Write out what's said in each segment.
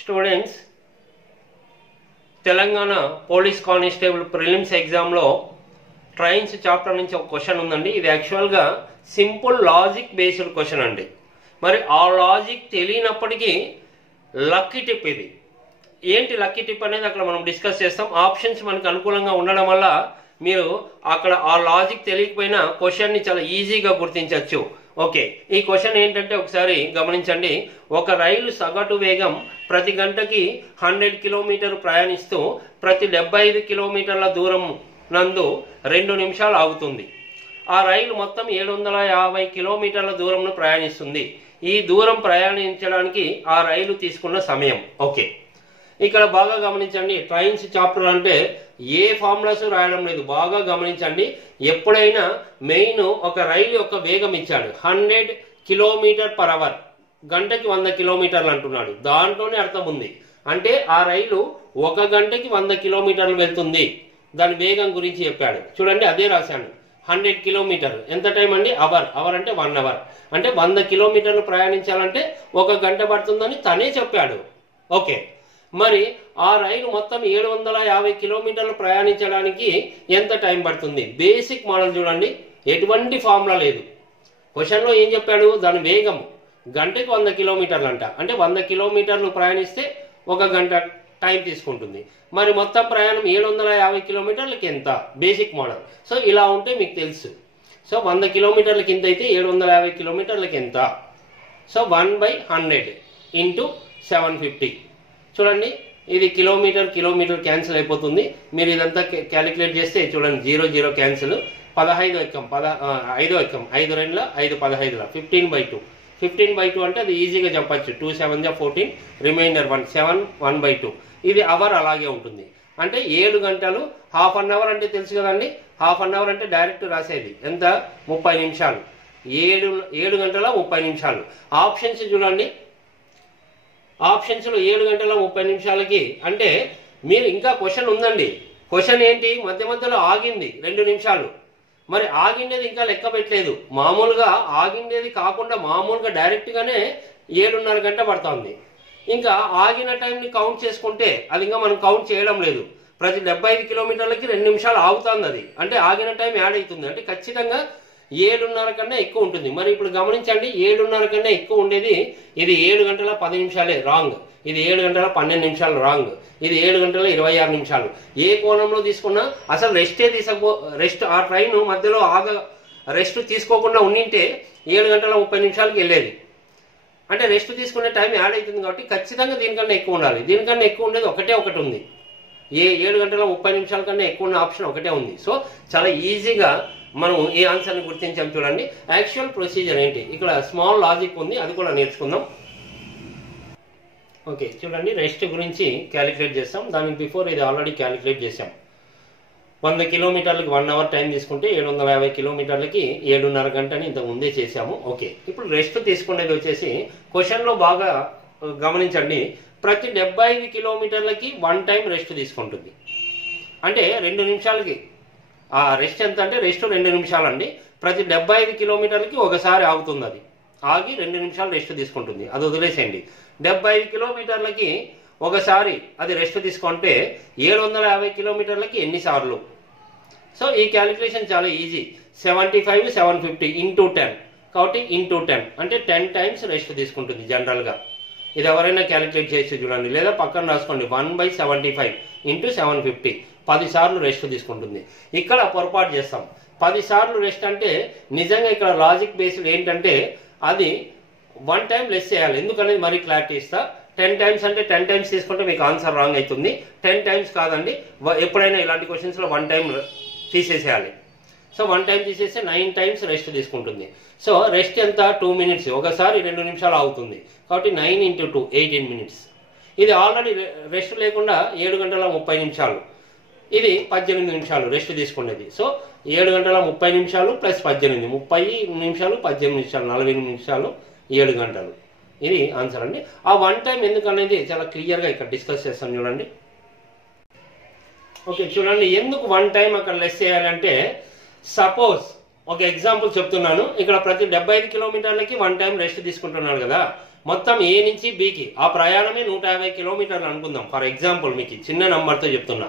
Students, Telangana police constable prelims ఎగ్జామ్లో trains chapter నుంచి ఒక క్వశ్చన్ ఉందండి. ఇది యాక్చువల్గా సింపుల్ లాజిక్ బేస్డ్ క్వశ్చన్ అండి. మరి ఆ లాజిక్ తెలియనప్పటికీ లక్కీ టిప్ ఇది. ఏంటి లక్కీ టిప్ అనేది అక్కడ మనం డిస్కస్ చేస్తాం. ఆప్షన్స్ మనకు అనుకూలంగా ఉండడం వల్ల మీరు అక్కడ ఆ లాజిక్ తెలియకపోయినా క్వశ్చన్ని చాలా ఈజీగా గుర్తించవచ్చు. ఓకే, ఈ క్వశ్చన్ ఏంటంటే ఒకసారి గమనించండి. ఒక రైలు సగటు వేగం ప్రతి గంటకి 100 కిలోమీటర్ ప్రయాణిస్తూ ప్రతి 75 కిలోమీటర్ల దూరం నందు 2 నిమిషాలు ఆగుతుంది. ఆ రైలు మొత్తం 750 కిలోమీటర్ల దూరంను ప్రయాణిస్తుంది. ఈ దూరం ప్రయాణించడానికి ఆ రైలు తీసుకున్న సమయం. ఓకే, ఇక్కడ బాగా గమనించండి. ట్రైన్స్ చాప్టర్ అంటే ఏ ఫార్ములాస్ రాయడం లేదు. బాగా గమనించండి. ఎప్పుడైనా మెయిన్ ఒక రైలు యొక్క వేగం ఇచ్చాడు 100 కిలోమీటర్ పర్ అవర్, గంటకి 100 కిలోమీటర్లు అంటున్నాడు. దాంట్లోనే అర్థం ఉంది. అంటే ఆ రైలు ఒక గంటకి 100 కిలోమీటర్లు వెళ్తుంది. దాని వేగం గురించి చెప్పాడు. చూడండి, అదే రాశాను. 100 కిలోమీటర్ ఎంత టైం అండి? అవర్ అంటే 1 అవర్. అంటే 100 కిలోమీటర్లు ప్రయాణించాలంటే ఒక గంట పడుతుందని తనే చెప్పాడు. ఓకే, మరి ఆ రైలు మొత్తం 750 కిలోమీటర్లు ప్రయాణించడానికి ఎంత టైం పడుతుంది? బేసిక్ మోడల్ చూడండి, ఎటువంటి ఫార్ములా లేదు. క్వశ్చన్లో ఏం చెప్పాడు? దాని వేగం గంటకి 100 కిలోమీటర్లు అంట. అంటే 100 కిలోమీటర్లు ప్రయాణిస్తే ఒక గంట టైం తీసుకుంటుంది. మరి మొత్తం ప్రయాణం 750 కిలోమీటర్లకి ఎంత? Basic model. సో ఇలా ఉంటే మీకు తెలుసు. సో 100 కిలోమీటర్లకి ఎంత అయితే 750 కిలోమీటర్లకి ఎంత? So 1/100 into 750. చూడండి, ఇది కిలోమీటర్ క్యాన్సిల్ అయిపోతుంది. మీరు ఇదంతా క్యాలిక్యులేట్ చేస్తే చూడండి, 0 0 క్యాన్సిల్. 15 ఎక్కం 5 ఎక్కం 5 2 5 15 15/2. 15/2 అంటే అది ఈజీగా చెప్పచ్చు. 2 7 14, రిమైండర్ 1 7 1/2. ఇది అవర్ అలాగే ఉంటుంది. అంటే 7 గంటలు. హాఫ్ అన్ అవర్ అంటే తెలుసు కదండి. హాఫ్ అన్ అవర్ అంటే డైరెక్ట్ రాసేది ఎంత? 30 నిమిషాలు. 7 గంటల 30 నిమిషాలు. ఆప్షన్స్ చూడండి. ఆప్షన్స్లో 7 గంటల 30 నిమిషాలకి అంటే మీరు ఇంకా క్వశ్చన్ ఉందండి. క్వశ్చన్ ఏంటి? మధ్య మధ్యలో ఆగింది 2 నిమిషాలు. మరి ఆగిండేది ఇంకా లెక్క పెట్టలేదు. మామూలుగా ఆగిండేది కాకుండా మామూలుగా డైరెక్ట్గానే 7:30 గంట పడుతుంది. ఇంకా ఆగిన టైంని కౌంట్ చేసుకుంటే అది ఇంకా మనం కౌంట్ చేయడం లేదు. ప్రతి 75 కిలోమీటర్లకి 2 నిమిషాలు ఆగుతుంది. అది అంటే ఆగిన టైం యాడ్ అవుతుంది. అంటే ఖచ్చితంగా 7:30 కన్నా ఎక్కువ ఉంటుంది. మరి ఇప్పుడు గమనించండి, 7:30 కన్నా ఎక్కువ ఉండేది ఇది 7 గంటల 10 నిమిషాలే, రాంగ్. ఇది 7 గంటల 12 నిమిషాలు, రాంగ్. ఇది 7 గంటల 26 నిమిషాలు. ఏ కోణంలో తీసుకున్నా అసలు రెస్ట్ ఆ ట్రైన్ మధ్యలో రెస్ట్ తీసుకోకుండా ఉండింటే 7 గంటల 30 నిమిషాలకి వెళ్ళేది. అంటే రెస్ట్ తీసుకునే టైం యాడ్ అవుతుంది కాబట్టి ఖచ్చితంగా దీనికన్నా ఎక్కువ ఉండాలి. దీనికన్నా ఎక్కువ ఉండేది ఒకటి ఉంది. 7 గంటల 30 నిమిషాల కన్నా ఎక్కువ ఉన్న ఆప్షన్ ఒకటే ఉంది. సో చాలా ఈజీగా మనం ఈ ఆన్సర్ని గుర్తించాం. చూడండి, యాక్చువల్ ప్రొసీజర్ ఏంటి? ఇక్కడ స్మాల్ లాజిక్ ఉంది, అది కూడా నేర్చుకుందాం. ఓకే, చూడండి, రెస్ట్ గురించి క్యాలిక్యులేట్ చేస్తాం. దానికి బిఫోర్ ఇది ఆల్రెడీ క్యాలిక్యులేట్ చేసాం. 100 కిలోమీటర్లకి 1 అవర్ టైం తీసుకుంటే 750 కిలోమీటర్లకి 7:30 గంటని ఇంతకు ముందే చేసాము. ఓకే, ఇప్పుడు రెస్ట్ తీసుకునేది వచ్చేసి క్వశ్చన్లో బాగా గమనించండి. ప్రతి 75 కిలోమీటర్లకి 1 టైం రెస్ట్ తీసుకుంటుంది. అంటే 2 నిమిషాలకి ఆ రెస్ట్ ఎంత అంటే రెస్ట్ 2 నిమిషాలు అండి. ప్రతి 75 కిలోమీటర్లకి ఒకసారి ఆగుతుంది. అది ఆగి 2 నిమిషాలు రెస్ట్ తీసుకుంటుంది. అది వదిలేసేయండి. 75 కిలోమీటర్లకి ఒకసారి అది రెస్ట్ తీసుకుంటే 750 కిలోమీటర్లకి ఎన్నిసార్లు? సో ఈ క్యాలిక్యులేషన్ చాలా ఈజీ. 75 750 ఇంటూ 10. కాబట్టి ఇంటూ 10 అంటే 10 టైమ్స్ రెస్ట్ తీసుకుంటుంది జనరల్గా. ఇది ఎవరైనా క్యాలిక్యులేట్ చేసి చూడండి, లేదా పక్కన రాసుకోండి. 1/75 ఇంటూ 750 10 సార్లు రెస్ట్ తీసుకుంటుంది. ఇక్కడ పొరపాటు చేస్తాం. 10 సార్లు రెస్ట్ అంటే నిజంగా ఇక్కడ లాజిక్ బేస్డ్ ఏంటంటే అది 1 టైం లెస్ చేయాలి. ఎందుకనేది మరి క్లారిటీ ఇస్తా. 10 టైమ్స్ అంటే 10 టైమ్స్ తీసుకుంటే మీకు ఆన్సర్ రాంగ్ అవుతుంది. 10 టైమ్స్ కాదండి. ఎప్పుడైనా ఇలాంటి క్వశ్చన్స్లో 1 టైం తీసేసేయాలి. సో 1 టైం తీసేస్తే 9 టైమ్స్ రెస్ట్ తీసుకుంటుంది. సో రెస్ట్ ఎంత? 2 మినిట్స్. ఒకసారి 2 నిమిషాలు ఆగుతుంది. కాబట్టి 9 × 2 18 మినిట్స్. ఇది ఆల్రెడీ రెస్ట్ లేకుండా 7 గంటల 30 నిమిషాలు. ఇది 18 నిమిషాలు రెస్ట్ తీసుకునేది. సో 7 గంటల 30 నిమిషాలు ప్లస్ 18 30 నిమిషాలు 18 నిమిషాలు 40 నిమిషాలు 7 గంటలు. ఇది ఆన్సర్ అండి. ఆ 1 టైం ఎందుకనేది చాలా క్లియర్గా ఇక్కడ డిస్కస్ చేస్తాం. చూడండి. ఓకే, చూడండి, ఎందుకు 1 టైం అక్కడ లెస్ చేయాలంటే సపోజ్ ఒక ఎగ్జాంపుల్ చెప్తున్నాను. ఇక్కడ ప్రతి 75 కిలోమీటర్లకి 1 టైం రెస్ట్ తీసుకుంటున్నాడు కదా. మొత్తం ఏ నుంచి బికి ఆ ప్రయాణమే 150 కిలోమీటర్లు అనుకుందాం. ఫర్ ఎగ్జాంపుల్ మీకు చిన్న నంబర్తో చెప్తున్నా.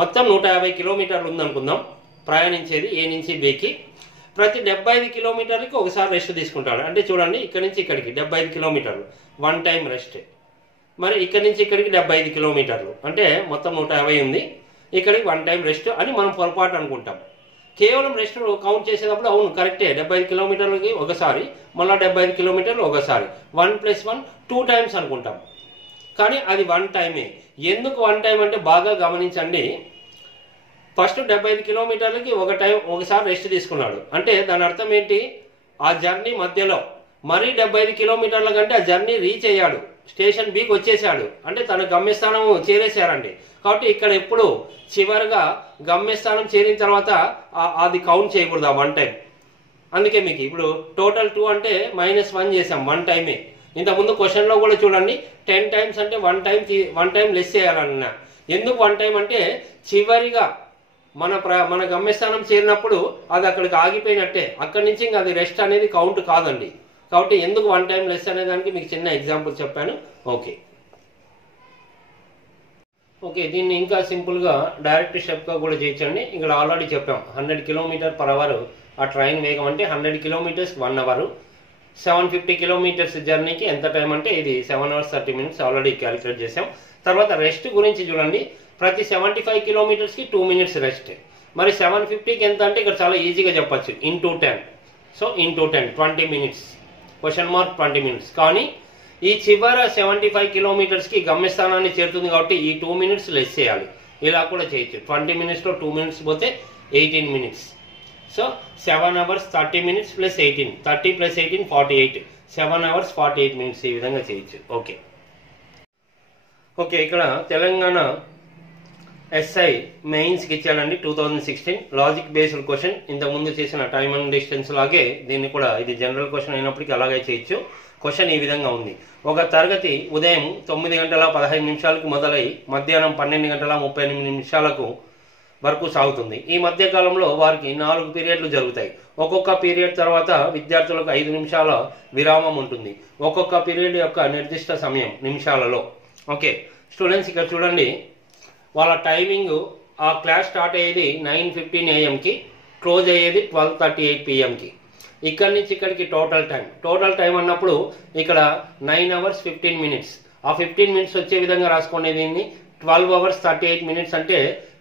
మొత్తం 150 కిలోమీటర్లు ఉందనుకుందాం ప్రయాణించేది ఏ నుంచి బికి. ప్రతి 75 కిలోమీటర్లకి ఒకసారి రెస్ట్ తీసుకుంటాడు. అంటే చూడండి ఇక్కడ నుంచి ఇక్కడికి 75 కిలోమీటర్లు వన్ టైం రెస్ట్. మరి ఇక్కడ నుంచి ఇక్కడికి 75 కిలోమీటర్లు అంటే మొత్తం 150 ఉంది. ఇక్కడికి వన్ టైం రెస్ట్ అని మనం పొరపాటు అనుకుంటాం. కేవలం రెస్ట్ కౌంట్ చేసేటప్పుడు అవును కరెక్టే 75 కిలోమీటర్లకి ఒకసారి, మళ్ళీ 75 కిలోమీటర్లు ఒకసారి, 1+1 2 టైమ్స్ అనుకుంటాం. కానీ అది వన్ టైమే. ఎందుకు వన్ టైం అంటే బాగా గమనించండి. ఫస్ట్ 75 కిలోమీటర్లకి ఒకసారి రెస్ట్ తీసుకున్నాడు అంటే దాని అర్థం ఏంటి, ఆ జర్నీ మధ్యలో మరీ 75 కిలోమీటర్ల కంటే ఆ జర్నీ రీచ్ అయ్యాడు, స్టేషన్ బికి వచ్చేసాడు అంటే తన గమ్యస్థానం చేరేశారండి. కాబట్టి ఇక్కడ ఎప్పుడు చివరిగా గమ్యస్థానం చేరిన తర్వాత అది కౌంట్ చేయకూడదు ఆ వన్ టైం. అందుకే మీకు ఇప్పుడు టోటల్ 2 అంటే -1 చేసాం వన్ టైమే. ఇంతకుముందు క్వశ్చన్లో కూడా చూడండి 10 టైమ్స్ అంటే వన్ టైం లెస్ చేయాలన్నా. ఎందుకు వన్ టైం అంటే చివరిగా మన గమ్యస్థానం చేరినప్పుడు అది అక్కడికి ఆగిపోయినట్టే, అక్కడి నుంచి ఇంకా అది రెస్ట్ అనేది కౌంట్ కాదండి. కాబట్టి ఎందుకు వన్ టైం లెస్ అనే దానికి మీకు చిన్న ఎగ్జాంపుల్ చెప్పాను. ఓకే దీన్ని ఇంకా సింపుల్గా డైరెక్ట్ స్టెప్గా కూడా చేయొచ్చండి. ఇక్కడ ఆల్రెడీ చెప్పాం 100 km/h ఆ ట్రైన్ వేగం అంటే 100 kilometers 1 hour. 750 kilometers జర్నీకి ఎంత టైం అంటే ఇది 7 hours 30 minutes ఆల్రెడీ క్యాలిక్యులేట్ చేసాం. తర్వాత రెస్ట్ గురించి చూడండి, ప్రతి 75 kilometersకి 2 minutes రెస్ట్. మరి 750కి ఎంత అంటే ఇక్కడ చాలా ఈజీగా చెప్పచ్చు into 10. So into 10 20 minutes (20 minutes). కానీ ఈ చివర 75 kilometersకి గమ్యస్థానాన్ని చేరుతుంది కాబట్టి ఈ 2 minutes లెస్ చేయాలి. ఇలా కూడా చేయొచ్చు. 20 minutesలో 2 minutes పోతే 18 minutes. So 7 hours 30 minutes + 18, 30 + 18 48, 7 hours 48 minutes ఈ విధంగా చేయొచ్చు. ఓకే ఇక్కడ తెలంగాణ ఎస్ఐ మెయిన్స్కి ఇచ్చాడండి 2016 లాజిక్ బేస్డ్ క్వశ్చన్. ఇంతకుముందు చేసిన టైమ్ అండ్ డిస్టెన్స్ లాగే దీన్ని కూడా ఇది జనరల్ క్వశ్చన్ అయినప్పటికీ అలాగే చేయొచ్చు. క్వశ్చన్ ఈ విధంగా ఉంది. ఒక తరగతి ఉదయం 9:15 మొదలై మధ్యాహ్నం 12:38 వరకు సాగుతుంది. ఈ మధ్య కాలంలో వారికి 4 పీరియడ్లు జరుగుతాయి. ఒక్కొక్క పీరియడ్ తర్వాత విద్యార్థులకు 5 నిమిషాల విరామం ఉంటుంది. ఒక్కొక్క పీరియడ్ యొక్క నిర్దిష్ట సమయం నిమిషాలలో. ఓకే స్టూడెంట్స్ ఇక్కడ చూడండి, వాళ్ళ టైమింగ్ ఆ క్లాస్ స్టార్ట్ అయ్యేది 9:15 AM క్లోజ్ అయ్యేది 12:38 PM. ఇక్కడి నుంచి ఇక్కడికి టోటల్ టైం అన్నప్పుడు ఇక్కడ 9 hours 15 minutes. ఆ 15 minutes వచ్చే విధంగా రాసుకోండి. దీన్ని 12 hours 38 minutes అంటే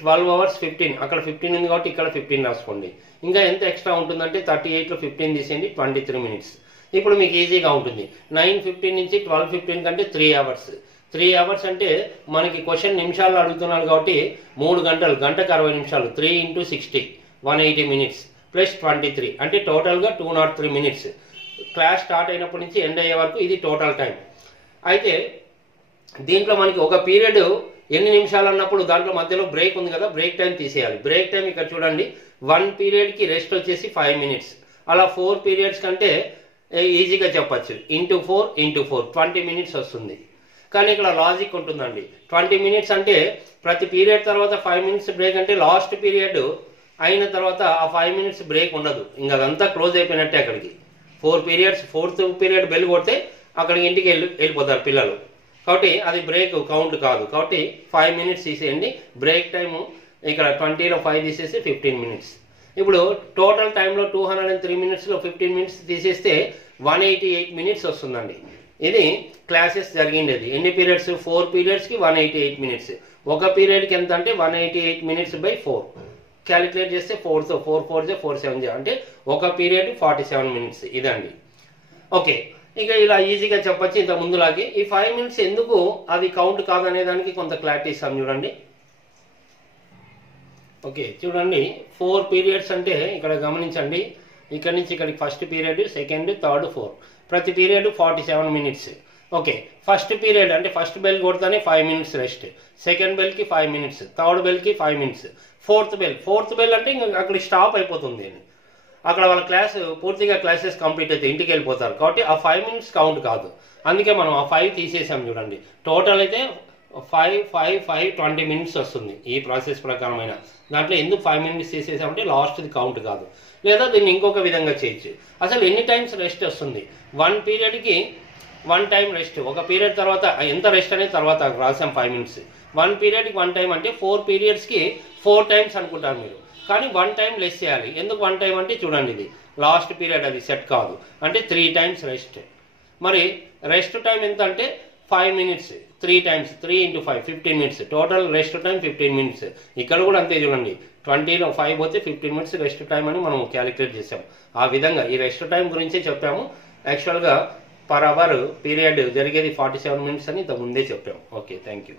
12 hours 15, అక్కడ 15 ఉంది కాబట్టి ఇక్కడ 15 రాసుకోండి. ఇంకా ఎంత ఎక్స్ట్రా ఉంటుందంటే 38లో 15 తీసేయండి 23 minutes. ఇప్పుడు మీకు ఈజీగా ఉంటుంది. 9:15 నుంచి 12:15 కంటే 3 hours. 3 hours అంటే మనకి క్వశ్చన్ నిమిషాలు అడుగుతున్నారు కాబట్టి 3 గంటలు, గంటకు 60 నిమిషాలు. 3 × 60 180 minutes + 23 అంటే టోటల్గా 203 minutes. క్లాస్ స్టార్ట్ అయినప్పటి నుంచి ఎండ్ అయ్యే వరకు ఇది టోటల్ టైం. అయితే దీంట్లో మనకి ఒక పీరియడ్ ఎన్ని నిమిషాలు అన్నప్పుడు దాంట్లో మధ్యలో బ్రేక్ ఉంది కదా, బ్రేక్ టైం తీసేయాలి. బ్రేక్ టైం ఇక్కడ చూడండి 1 పీరియడ్కి రెస్ట్ వచ్చేసి 5 minutes. అలా 4 periods కంటే ఈజీగా చెప్పచ్చు. × 4 × 4 20 minutes వస్తుంది. కానీ ఇక్కడ లాజిక్ ఉంటుందండి. 20 minutes అంటే ప్రతి పీరియడ్ తర్వాత 5 minutes బ్రేక్ అంటే లాస్ట్ పీరియడ్ అయిన తర్వాత ఆ 5 minutes బ్రేక్ ఉండదు. ఇంకా అదంతా క్లోజ్ అయిపోయినట్టే. అక్కడికి 4 periods, 4th పీరియడ్ బెల్ కొడితే అక్కడికి ఇంటికి వెళ్ళిపోతారు పిల్లలు. కాబట్టి అది బ్రేక్ కౌంట్ కాదు. కాబట్టి 5 minutes తీసేయండి. బ్రేక్ టైము ఇక్కడ 20లో 5 తీసేసి 15 minutes. ఇప్పుడు టోటల్ టైంలో 203 minutesలో 15 minutes తీసేస్తే 188 minutes వస్తుందండి. ఇది క్లాసెస్ జరిగిండేది. ఎన్ని పీరియడ్స్? 4 periodsకి 188 minutes. ఒక పీరియడ్కి ఎంత అంటే 188 minutes / 4 క్యాలిక్యులేట్ చేస్తే 4 4 4 7 అంటే ఒక పీరియడ్ 47 minutes ఇదండి. ఓకే ఇక ఇలా ఈజీగా చెప్పచ్చు ఇంత ముందులాగే. ఈ 5 minutes ఎందుకు అది కౌంట్ కాదనే దానికి కొంత క్లారిటీ ఇస్తాం చూడండి. ఓకే చూడండి 4 periods అంటే ఇక్కడ గమనించండి, ఇక్కడ నుంచి ఇక్కడికి ఫస్ట్ పీరియడ్, సెకండ్, థర్డ్, 4 ప్రతి period 47 minutes. Okay first period అంటే ఫస్ట్ బెల్ కొడితేనే 5 minutes రెస్ట్, సెకండ్ బెల్కి 5 minutes, థర్డ్ బెల్కి 5 minutes, ఫోర్త్ బెల్ అంటే ఇంకా అక్కడ స్టాప్ అయిపోతుంది. అక్కడ వాళ్ళ క్లాస్ పూర్తిగా క్లాసెస్ కంప్లీట్ అయితే ఇంటికి వెళ్ళిపోతారు. కాబట్టి ఆ 5 minutes కౌంట్ కాదు. అందుకే మనం ఆ 5 తీసేసాం చూడండి. టోటల్ అయితే 20 minutes వస్తుంది ఈ ప్రాసెస్ ప్రకారమైన దాంట్లో. ఎందుకు 5 minutes తీసేసామంటే లాస్ట్ది కౌంట్ కాదు. లేదా దీన్ని ఇంకొక విధంగా చేయొచ్చు. అసలు ఎన్ని టైమ్స్ రెస్ట్ వస్తుంది? 1 పీరియడ్కి 1 టైం రెస్ట్. ఒక పీరియడ్ తర్వాత ఎంత రెస్ట్ అనేది తర్వాత రాసాం 5 minutes. 1 పీరియడ్కి 1 టైం అంటే 4 పీరియడ్స్కి 4 టైమ్స్ అనుకుంటారు మీరు, కానీ 1 టైం లెస్ చేయాలి. ఎందుకు 1 టైం అంటే చూడండి, ఇది లాస్ట్ పీరియడ్, అది సెట్ కాదు అంటే 3 times రెస్ట్. మరి రెస్ట్ టైం ఎంత అంటే 5 minutes, 3 times 3 into 5 15 minutes. Total rest time 15 minutes. ఇక్కడ కూడా అంతే చూడండి, 20లో 5 పోతే 15 minutes రెస్ట్ టైం అని మనం క్యాలిక్యులేట్ చేసాం. ఆ విధంగా ఈ రెస్ట్ టైం గురించే చెప్పాము. యాక్చువల్గా పర్ అవర్ పీరియడ్ జరిగేది 47 minutes అని ఇంత ముందే చెప్పాము. Okay, thank you.